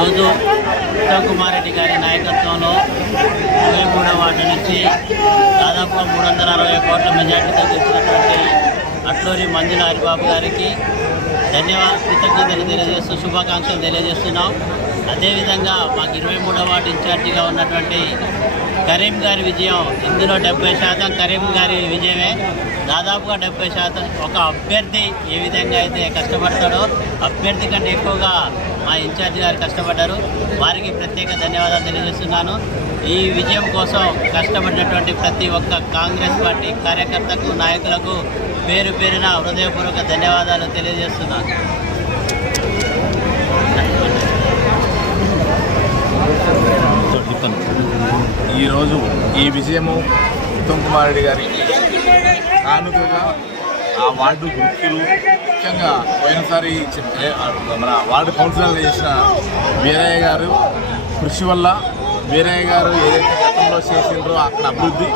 ఈరోజు ఉత్తమ్ కుమార్ రెడ్డి గారి నాయకత్వంలో 23వ వార్డు నుంచి దాదాపుగా 360 కోట్ల మెజార్టీతో గెలిచినటువంటి అట్లూరి మంజుల హరిబాబు గారికి కృతజ్ఞతలు తెలియజేస్తూ శుభాకాంక్షలు తెలియజేస్తున్నాం. అదేవిధంగా మాకు 23వ వార్డు ఇన్ఛార్జిగా ఉన్నటువంటి కరీం గారి విజయం, ఇందులో 70% కరీం గారి విజయమే. దాదాపుగా 70% ఒక అభ్యర్థి ఏ విధంగా అయితే కష్టపడతాడో అభ్యర్థి కంటే ఎక్కువగా మా ఇన్ఛార్జి గారు కష్టపడ్డారు. వారికి ప్రత్యేక ధన్యవాదాలు తెలియజేస్తున్నాను. ఈ విజయం కోసం కష్టపడినటువంటి ప్రతి ఒక్క కాంగ్రెస్ పార్టీ కార్యకర్తకు, నాయకులకు పేరు పేరున హృదయపూర్వక ధన్యవాదాలు తెలియజేస్తున్నాను. ఈరోజు ఈ విజయము ఉత్తమ్ కుమార్ రెడ్డి గారి కానుకగా ఆ వార్డు గుర్తులు, ముఖ్యంగా పోయినసారి మన వార్డు కౌన్సిలర్గా చేసిన వీరయ్య గారు కృషి వల్ల, వీరయ్య గారు ఏదైతే గతంలో చేసిండ్రో అక్కడ అభివృద్ధి,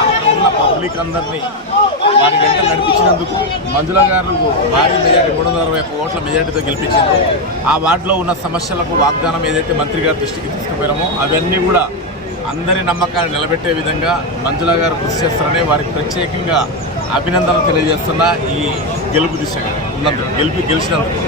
అక్కడ ఉన్న పబ్లిక్ అందరినీ వారి వెంట నడిపించినందుకు మంజుల గారు భారీ మెజార్టీ 360 కోట్ల మెజార్టీతో గెలిపించారు. ఆ వార్డులో ఉన్న సమస్యలకు వాగ్దానం ఏదైతే మంత్రి గారి దృష్టికి తీసుకుపోయామో అవన్నీ కూడా అందరి నమ్మకాన్ని నిలబెట్టే విధంగా మంజుల గారు కృషి చేస్తారని వారికి ప్రత్యేకంగా అభినందనలు తెలియజేస్తున్న ఈ గెలుపు దిశగా ఉన్నందుకు, గెలిచినందుకు.